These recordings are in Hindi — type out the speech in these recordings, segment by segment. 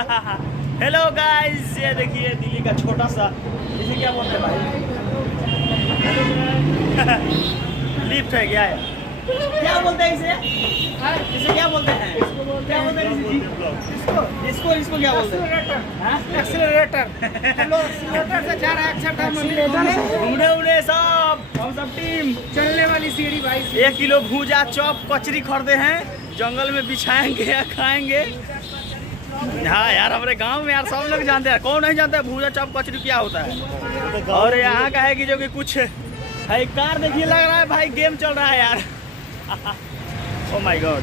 हेलो गाइस, ये देखिए दिल्ली का छोटा सा, इसे क्या बोलते हैं भाई? लिफ्ट है क्या? क्या बोलते हैं इसे? इसे क्या बोलते हैं? क्या बोलते हैं इसको? इसको क्या बोलते हैं? एक्सीलरेटर। हम लोग एक्सीलरेटर से जा रहे हैं उड़े सब, हम सब टीम चलने वाली सीढ़ी भाई। 1 किलो भूजा चॉप कचरी खरीदे हैं, जंगल में बिछाएंगे या खाएंगे। हाँ यार, हमारे गांव में यार सब लोग जानते हैं, कौन नहीं जानता है भूजा चॉप कचरी क्या होता है। और यहाँ का है कि जो कि कुछ है, कार देखिए लग रहा है भाई गेम चल रहा है यार। Oh my God.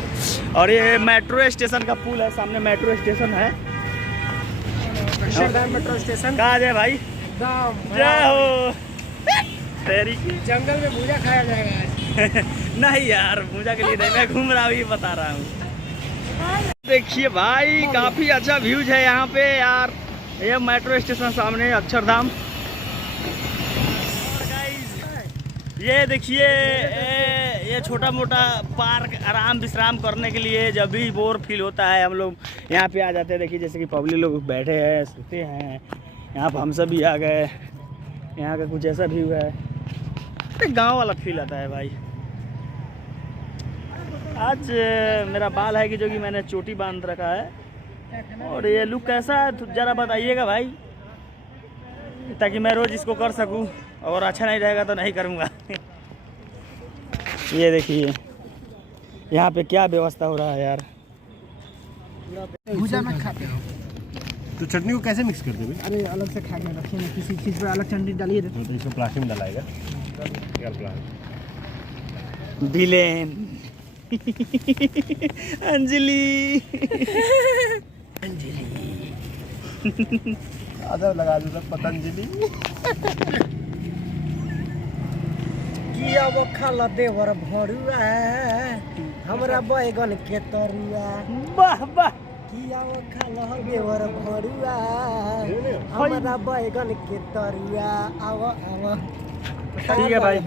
और ये मेट्रो स्टेशन का पुल है, सामने मेट्रो स्टेशन है। मेट्रो स्टेशन कहाँ है भाई? जय हो तेरी की। जंगल में भूजा खाया जाएगा आज। नहीं यार, भूजा के लिए नहीं, मैं घूम रहा हूँ, ये बता रहा हूँ। देखिए भाई, काफी अच्छा व्यूज है यहाँ पे यार। ये मेट्रो स्टेशन सामने अक्षरधाम। ये देखिए, ये छोटा मोटा पार्क आराम विश्राम करने के लिए, जब भी बोर फील होता है हम लोग यहाँ पे आ जाते हैं। देखिए जैसे कि पब्लिक लोग बैठे हैं, सोते हैं, यहाँ पर हम सब भी आ गए। यहाँ का कुछ ऐसा व्यू है, गांव वाला फील आता है भाई। आज मेरा बाल है कि जो कि मैंने चोटी बांध रखा है, और ये लुक कैसा है ज़रा बताइएगा भाई, ताकि मैं रोज़ इसको कर सकूं, और अच्छा नहीं रहेगा तो नहीं करूंगा। ये देखिए यहाँ पे क्या व्यवस्था हो रहा है यार। भूजा में खाते हो तो चटनी को कैसे मिक्स करते भाई? अरे अलग से खा के रखिए ना, किसी चीज़ पे अलग चटनी डालिए। तो इसको प्लास्टिक में डलाएगा क्या? विलेन अंजलि आधा लगा दो पतंजलि। किया वो खाला देवर भरुआ, हमरा बैगन के तरुआ। वाह वाह। किया वो खाला देवर भरुआ, हमरा बैगन के तरुआ। आवा आवा ठीक है भाई।